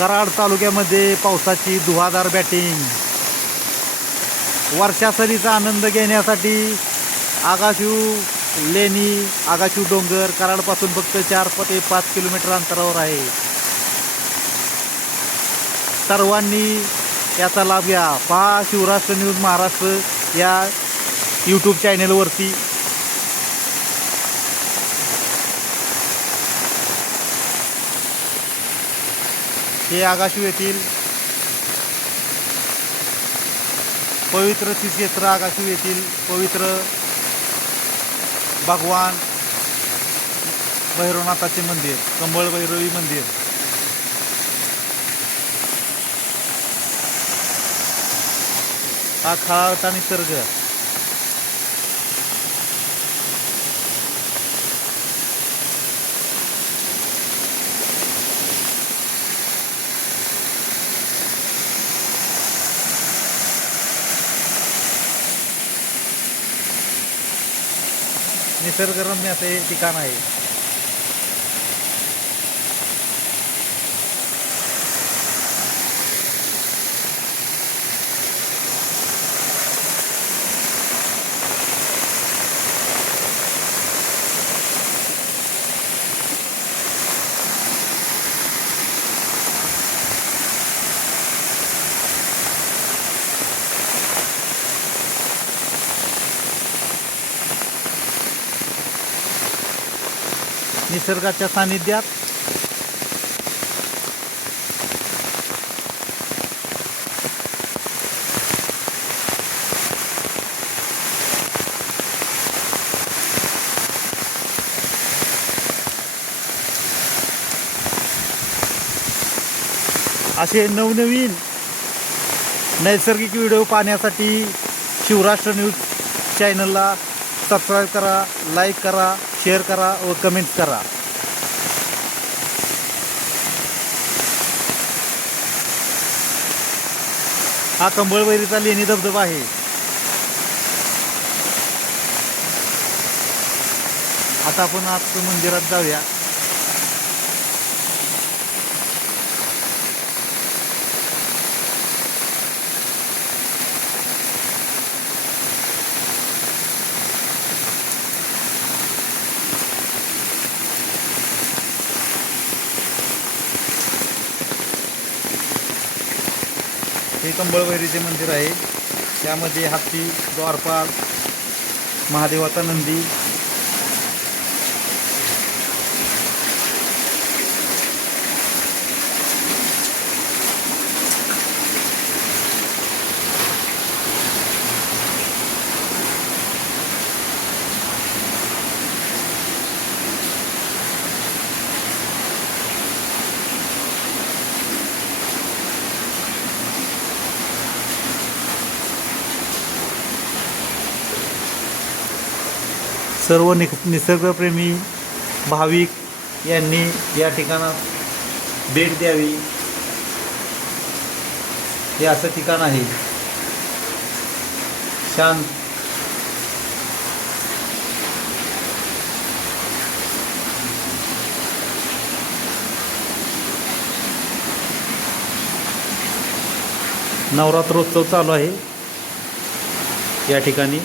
कराड तालुक्यामध्ये पावसाची दुहादार बॅटिंग वर्षासरीचा आनंद घेण्यासाठी आगाशू लेणी आगाशू डोंगर कराडपासून फक्त चार ते पाच किलोमीटर अंतरावर आहे. सर्वांनी याचा लाभ घ्या. पहा शिवराष्ट्र न्यूज महाराष्ट्र या यूट्यूब चॅनेलवरती हे आगाशी येथील पवित्र श्रीक्षेत्र आगाशू येथील पवित्र भगवान भैरवनाथाचे मंदिर कंबळ भैरवी मंदिर. हा खळाळचा निसर्ग निसर्गरम्य असे हे ठिकाण आहे. निसर्गाच्या सानिध्यात. असे नवनवीन नैसर्गिक व्हिडिओ पाहण्यासाठी शिवराष्ट्र न्यूज चॅनलला सबस्क्राईब करा लाईक करा. शेअर करा व कमेंट करा. हा कंबळवैरीचा लेणी धबधबा आहे. आता आपण आज मंदिरात जाऊया. हे कंबळवैरीचे मंदिर आहे. त्यामध्ये हत्ती द्वारपाल महादेवाचा नंदी सर्व नि निसर्गप्रेमी भाविक यांनी या ठिकाणात भेट द्यावी. हे असं ठिकाण आहे. शांत. नवरात्रोत्सव चालू आहे. या ठिकाणी